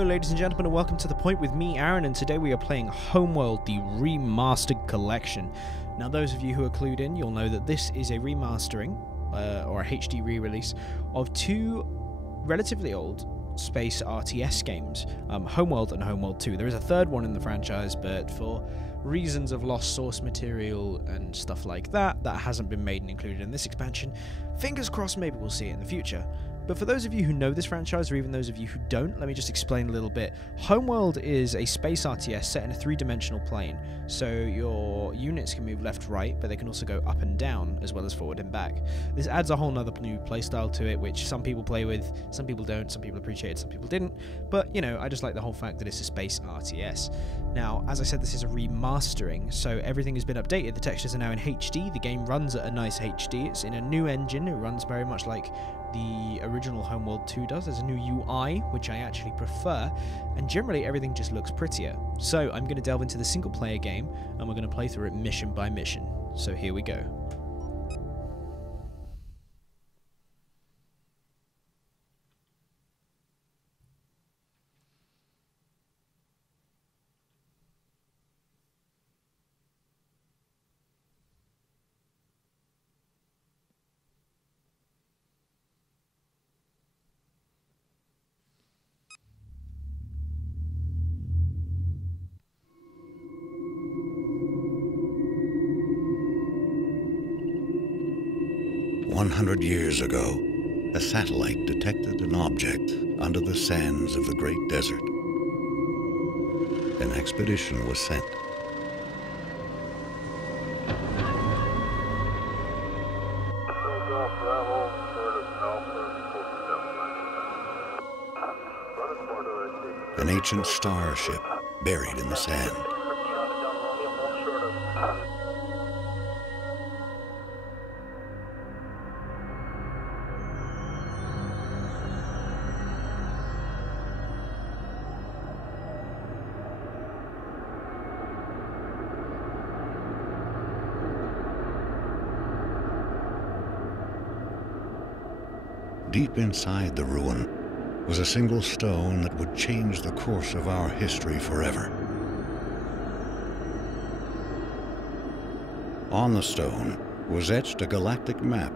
Hello ladies and gentlemen, and welcome to The Point with me, Aaron, and today we are playing Homeworld, the Remastered Collection. Now those of you who are clued in, you'll know that this is a remastering, or a HD re-release, of two relatively old space RTS games, Homeworld and Homeworld 2. There is a third one in the franchise, but for reasons of lost source material and stuff like that, that hasn't been made and included in this expansion. Fingers crossed maybe we'll see it in the future. But for those of you who know this franchise, or even those of you who don't, let me just explain a little bit. Homeworld is a space RTS set in a three-dimensional plane, so your units can move left, right, but they can also go up and down, as well as forward and back. This adds a whole nother new playstyle to it, which some people play with, some people don't, some people appreciate it, some people didn't, but, you know, I just like the whole fact that it's a space RTS. Now, as I said, this is a remastering, so everything has been updated. The textures are now in HD, the game runs at a nice HD, it's in a new engine, it runs very much like the original Homeworld 2 does. There's a new UI, which I actually prefer, and generally everything just looks prettier. So I'm going to delve into the single player game, and we're going to play through it mission by mission. So here we go. 100 years ago, a satellite detected an object under the sands of the Great Desert. An expedition was sent. An ancient starship buried in the sand. Deep inside the ruin was a single stone that would change the course of our history forever. On the stone was etched a galactic map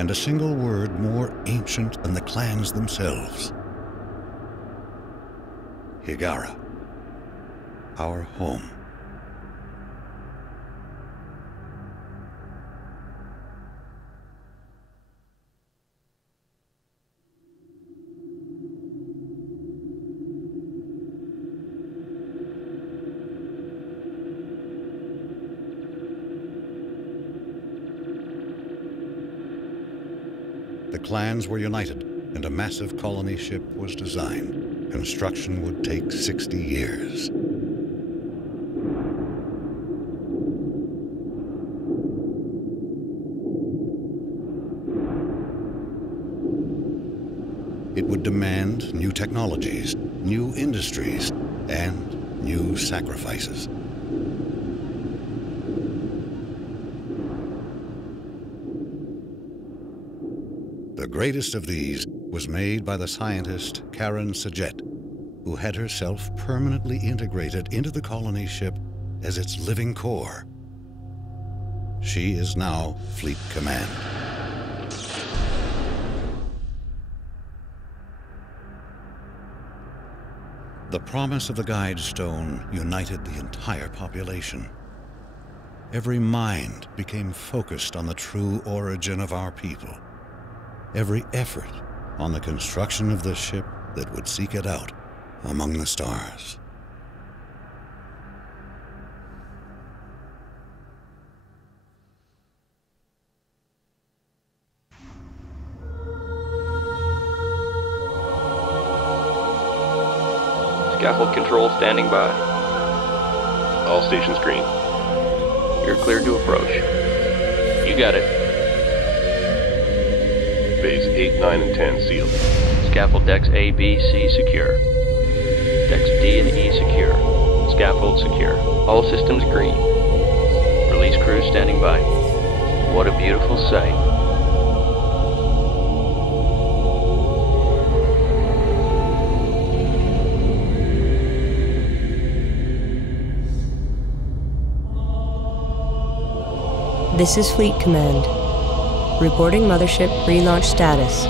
and a single word more ancient than the clans themselves. Higara, our home. The clans were united, and a massive colony ship was designed. Construction would take 60 years. It would demand new technologies, new industries, and new sacrifices. The greatest of these was made by the scientist Karen Sajet, who had herself permanently integrated into the colony ship as its living core. She is now Fleet Command. The promise of the Guide Stone united the entire population. Every mind became focused on the true origin of our people. Every effort on the construction of the ship that would seek it out among the stars. Scaffold control standing by. All stations green. You're cleared to approach. You got it. Bays 8, 9, and 10 sealed. Scaffold decks A, B, C secure. Decks D and E secure. Scaffold secure. All systems green. Release crew standing by. What a beautiful sight. This is Fleet Command. Reporting Mothership relaunch status.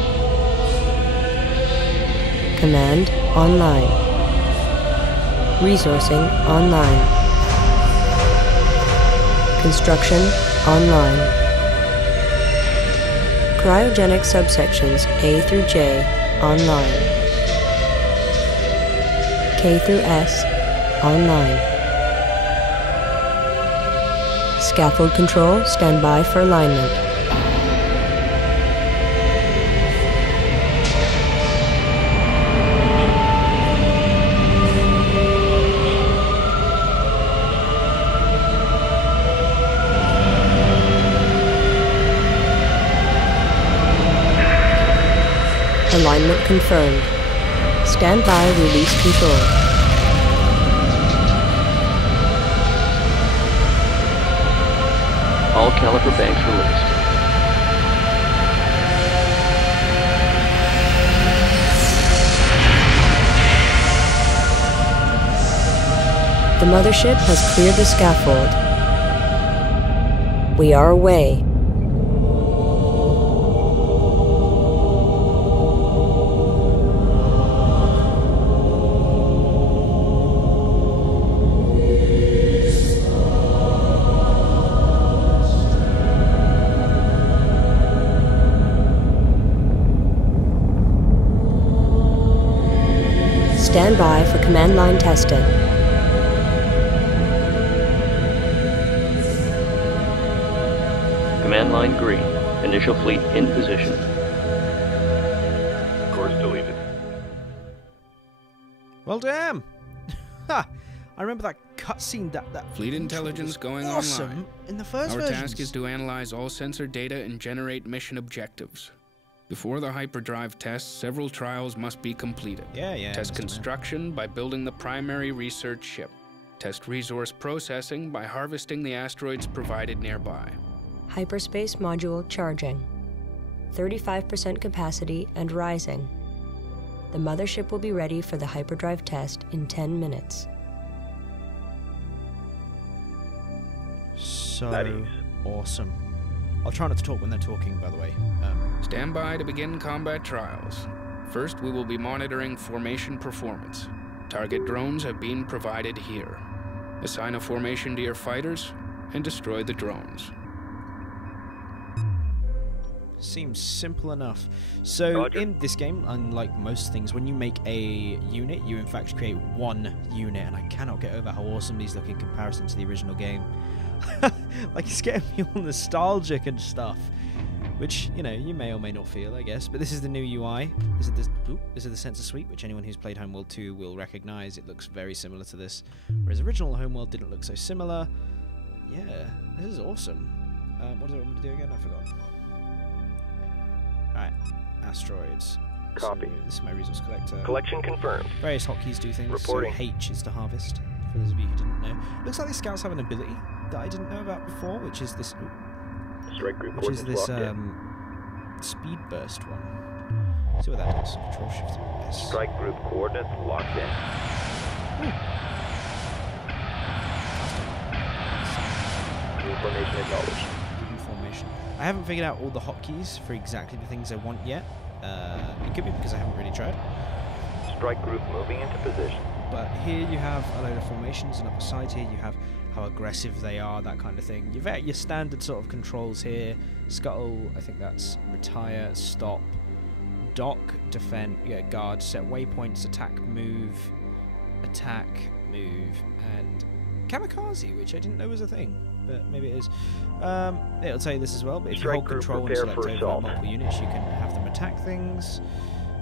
Command online. Resourcing online. Construction online. Cryogenic subsections A through J online. K through S online. Scaffold control, stand by for alignment. Alignment confirmed. Stand by, release control. All caliper banks released. The mothership has cleared the scaffold. We are away. Stand by for command line testing. Command line green. Initial fleet in position. Course deleted. Well, damn! Ha! I remember that cutscene that Fleet intelligence going awesome online. in the first Our version. task is to analyze all sensor data and generate mission objectives. Before the hyperdrive tests, several trials must be completed. Yeah. Test construction by building the primary research ship. Test resource processing by harvesting the asteroids provided nearby. Hyperspace module charging. 35% capacity and rising. The mothership will be ready for the hyperdrive test in 10 minutes. So awesome. I'll try not to talk when they're talking, by the way. Stand by to begin combat trials. First, we will be monitoring formation performance. Target drones have been provided here. Assign a formation to your fighters and destroy the drones. Seems simple enough. So Roger. in this game, unlike most things, when you make a unit, you in fact create one unit, and I cannot get over how awesome these look in comparison to the original game. Like, it's getting me all nostalgic and stuff, which, you know, you may or may not feel, I guess. But this is the new UI. This is the sensor suite, which anyone who's played Homeworld 2 will recognize. It looks very similar to this, whereas original Homeworld didn't look so similar. Yeah, this is awesome. What do I want to do again? I forgot. Alright, asteroids. Copy. So this is my resource collector. Collection confirmed. Various hotkeys do things. Reporting. So H is to harvest, for those of you who didn't know. Looks like the scouts have an ability that I didn't know about before, which is this... Strike group which is coordinates this locked in. speed burst one. See what that does. Control Shift S. Strike group coordinates locked in. New formation acknowledged. New formation. I haven't figured out all the hotkeys for exactly the things I want yet. It could be because I haven't really tried. Strike group moving into position. But here you have a load of formations, and up the side here you have how aggressive they are, that kind of thing. You've got your standard sort of controls here. Scuttle, I think that's retire, stop, dock, defend, yeah, guard, set waypoints, attack, move, and kamikaze, which I didn't know was a thing, but maybe it is. It'll tell you this as well, but if you hold control and select over multiple units, you can have them attack things.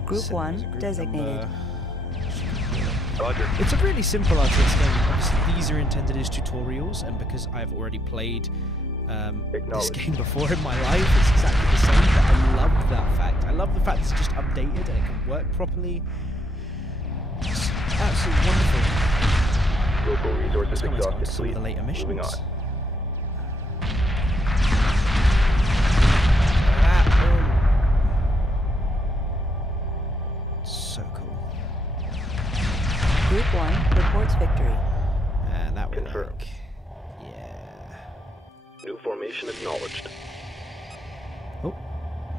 Group Set 1 as a group designated. number. Roger. It's a really simple RTS game. Obviously, these are intended as tutorials, and because I've already played this game before in my life, it's exactly the same, but I love that fact. I love the fact it's just updated and it can work properly. It's absolutely wonderful. Local resources Let's go on to exhausted. some of Please. the later missions. Moving on. So cool. Group 1 reports victory. And that will Confirmed. work. Yeah. New formation acknowledged. Oh,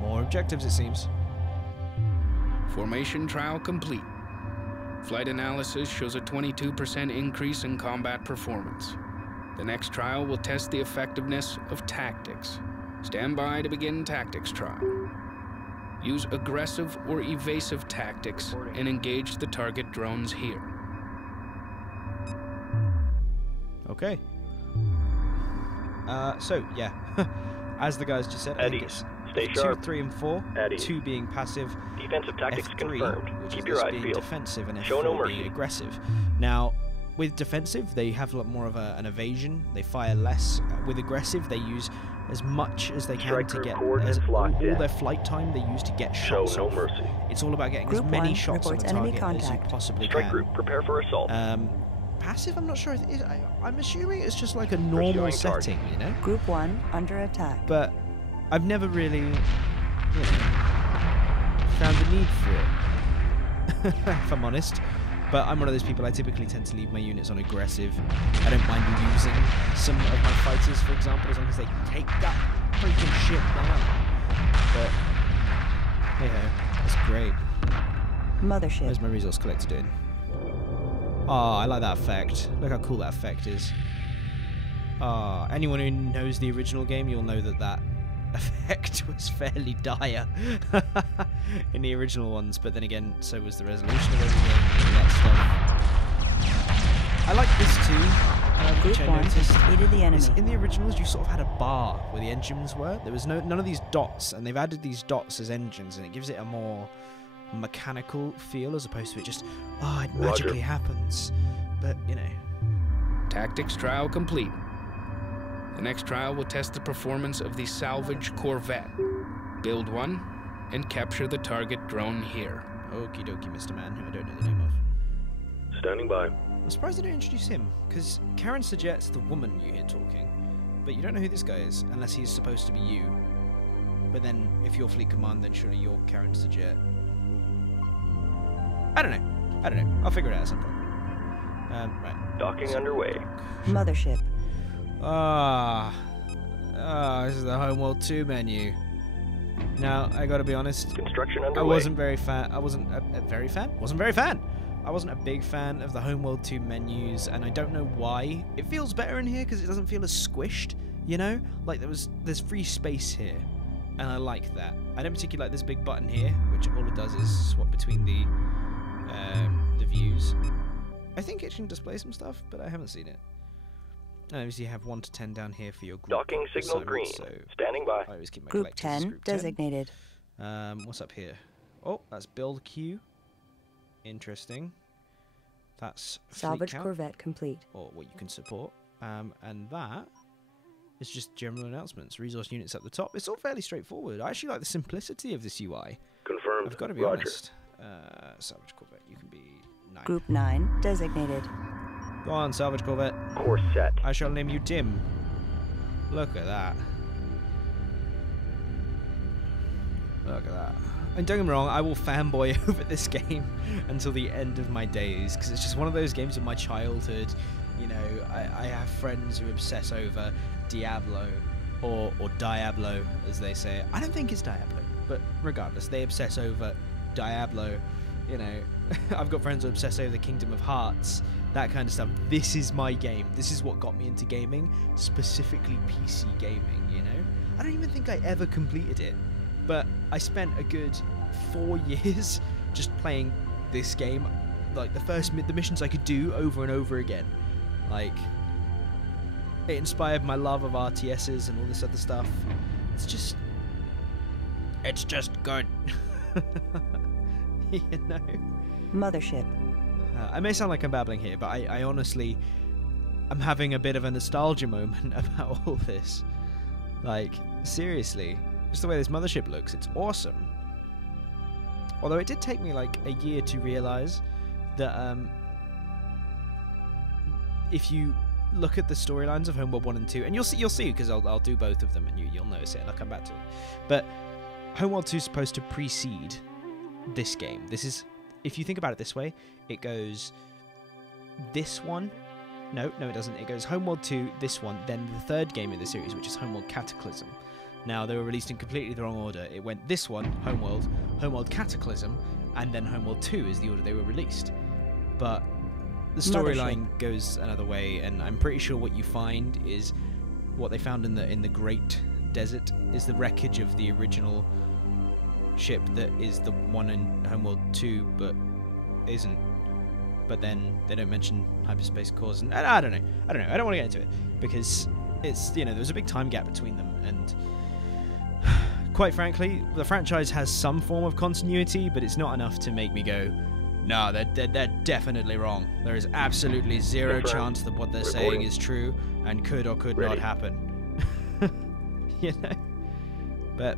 more objectives it seems. Formation trial complete. Flight analysis shows a 22% increase in combat performance. The next trial will test the effectiveness of tactics. Stand by to begin tactics trial. Use aggressive or evasive tactics and engage the target drones here. Okay. So, yeah. As the guys just said, I think it's Stay 2, sharp. 3, and 4. At ease. 2 being passive, Defensive tactics F3, confirmed. which Keep is your this eyes being peeled. defensive, and Show no F4 being mercy. aggressive. Now, with defensive, they have a lot more of an evasion. They fire less. With aggressive, they use as much as they can Strike to group get coordinates all locked in. their flight time they use to get Show shots no off. mercy. It's all about getting Group as many 1 shots on reports the enemy target as you contact. possibly Strike can. group, prepare for assault. Passive, I'm not sure. I'm assuming it's just like a normal Pursuing target. setting, you know? Group 1 under attack. But I've never really, found the need for it, if I'm honest. But I'm one of those people, I typically tend to leave my units on aggressive. I don't mind using some of my fighters, for example, as long as they take that freaking shit down. But, hey-ho, that's great. Mothership. Where's my resource collector doing? Oh, I like that effect. Look how cool that effect is. Anyone who knows the original game, you'll know that that effect was fairly dire in the original ones, but then again, so was the resolution of everything and all that stuff. I like this too, which Group I 1 has noticed. defeated the enemy. Is in the originals, you sort of had a bar where the engines were. There was none of these dots, and they've added these dots as engines, and it gives it a more mechanical feel as opposed to it just, it magically happens. But, Tactics trial complete. The next trial will test the performance of the salvage corvette. Build one and capture the target drone here. Okie dokie, Mr. Man, who I don't know the name of. Standing by. I'm surprised they don't introduce him, because Karen Sajet's the woman you hear talking, but you don't know who this guy is, unless he's supposed to be you. But then, if you're Fleet Command, then surely you're Karen Sajet. I don't know. I'll figure it out at some point. Right. Docking underway. Mothership. This is the Homeworld 2 menu. Now, I gotta be honest, Construction I underway. wasn't very fan. I wasn't a very fan. I wasn't a big fan of the Homeworld 2 menus, and I don't know why. It feels better in here because it doesn't feel as squished, you know? Like there's free space here, and I like that. I don't particularly like this big button here, which all it does is swap between the views. I think it can display some stuff, but I haven't seen it. Obviously, you have 1 to 10 down here for your group. Docking signal assignments, green. So Standing by. I always keep my Group collectors as 10 group 10. designated. What's up here? Oh, that's build queue. Interesting. That's fleet Salvage count, corvette complete. or what you can support. And that is just general announcements. Resource units at the top. It's all fairly straightforward. I actually like the simplicity of this UI. Confirmed. I've got to be Roger. honest. Salvage Corvette, you can be 9. Group 9 designated. Go on, Salvage Corvette. Course set. I shall name you Tim. Look at that. Look at that. And don't get me wrong, I will fanboy over this game until the end of my days, because it's just one of those games of my childhood. You know, I have friends who obsess over Diablo, or Diablo, as they say it. I don't think it's Diablo, but regardless, they obsess over Diablo. You know, I've got friends who obsess over the Kingdom of Hearts, that kind of stuff. This is my game. This is what got me into gaming, specifically PC gaming, you know? I don't even think I ever completed it, but I spent a good 4 years just playing this game, like the missions I could do over and over again. Like, it inspired my love of RTSs and all this other stuff. It's just good. You know? Mothership. I may sound like I'm babbling here, but I honestly, I'm having a bit of a nostalgia moment about all this. Like, seriously, just the way this mothership looks, it's awesome. Although it did take me like a year to realize that if you look at the storylines of Homeworld 1 and 2, and you'll see because I'll do both of them and you'll notice it and I'll come back to it. But Homeworld 2 is supposed to precede this game. This is, if you think about it this way, it goes this one No, it doesn't. It goes Homeworld 2, this one, then the third game in the series, which is Homeworld Cataclysm. Now, they were released in completely the wrong order. It went this one, Homeworld, Homeworld Cataclysm, and then Homeworld 2 is the order they were released. But the storyline goes another way, and I'm pretty sure what you find is what they found in the Great Desert is the wreckage of the original ship that is the one in Homeworld 2, but isn't. But then they don't mention hyperspace cores, and I don't know. I don't want to get into it because it's, you know, there's a big time gap between them, and quite frankly, the franchise has some form of continuity, but it's not enough to make me go, no, they're definitely wrong. There is absolutely zero chance that what they're saying is true and could or could not happen. You know? But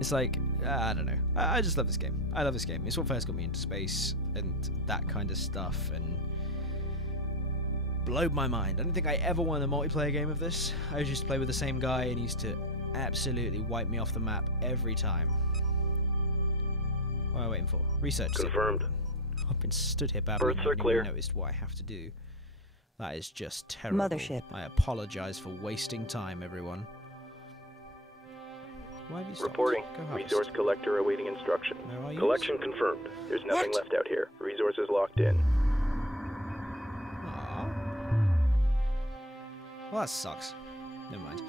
it's like, I don't know. I just love this game. I love this game. It's what first got me into space and that kind of stuff, and blowed my mind. I don't think I ever won a multiplayer game of this. I used to play with the same guy, and he used to absolutely wipe me off the map every time. What am I waiting for? Research. Confirmed. I've been stood here babbling. Berths are and clear. Noticed what I have to do. That is just terrible. Mothership. I apologize for wasting time, everyone. Why have you stopped? Reporting. Go harvest. Resource collector awaiting instruction. Where are you? Collection confirmed. There's nothing left out here. Resources locked in. Aww. Well, that sucks. Never mind.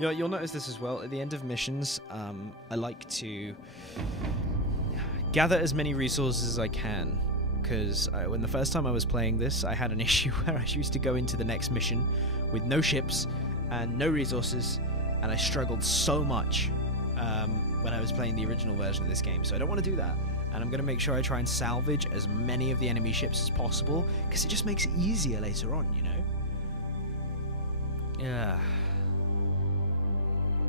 You'll notice this as well. At the end of missions, I like to gather as many resources as I can. Because when the first time I was playing this, I had an issue where I used to go into the next mission with no ships and no resources, and I struggled so much when I was playing the original version of this game. So I don't want to do that, and I'm going to make sure I try and salvage as many of the enemy ships as possible, because it just makes it easier later on, you know? Yeah.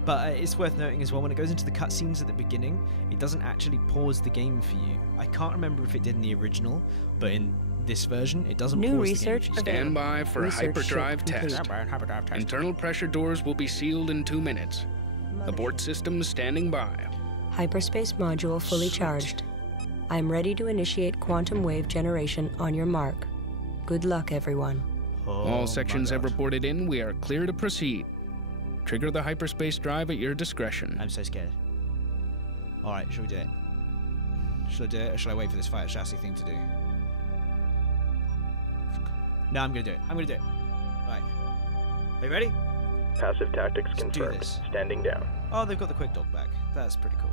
But it's worth noting as well, when it goes into the cutscenes at the beginning, it doesn't actually pause the game for you. I can't remember if it did in the original, but in this version, it doesn't New pause research the game. Stand by for a Research hyperdrive ship complete. test. Internal pressure doors will be sealed in 2 minutes. Abort systems standing by. Hyperspace module fully charged. I am ready to initiate quantum wave generation on your mark. Good luck, everyone. All sections have reported in. We are clear to proceed. Trigger the hyperspace drive at your discretion. I'm so scared. Alright, shall we do it? Shall I do it, or shall I wait for this fighter chassis thing to do? No, I'm gonna do it. I'm gonna do it. Right. Are you ready? Passive tactics Let's do confirmed. this. Standing down. Oh, they've got the quick dock back. That's pretty cool.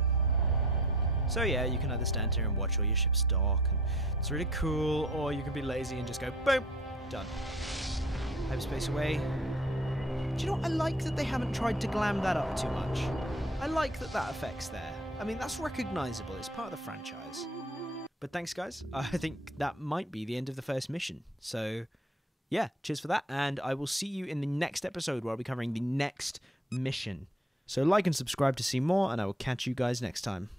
So yeah, you can either stand here and watch all your ships dock, and it's really cool, or you can be lazy and just go, boom, done. Hyperspace away. Do you know what? I like that they haven't tried to glam that up too much. I like that that effect's there. I mean, that's recognizable. It's part of the franchise. But thanks, guys. I think that might be the end of the first mission. So, yeah, cheers for that. And I will see you in the next episode where I'll be covering the next mission. So like and subscribe to see more, and I will catch you guys next time.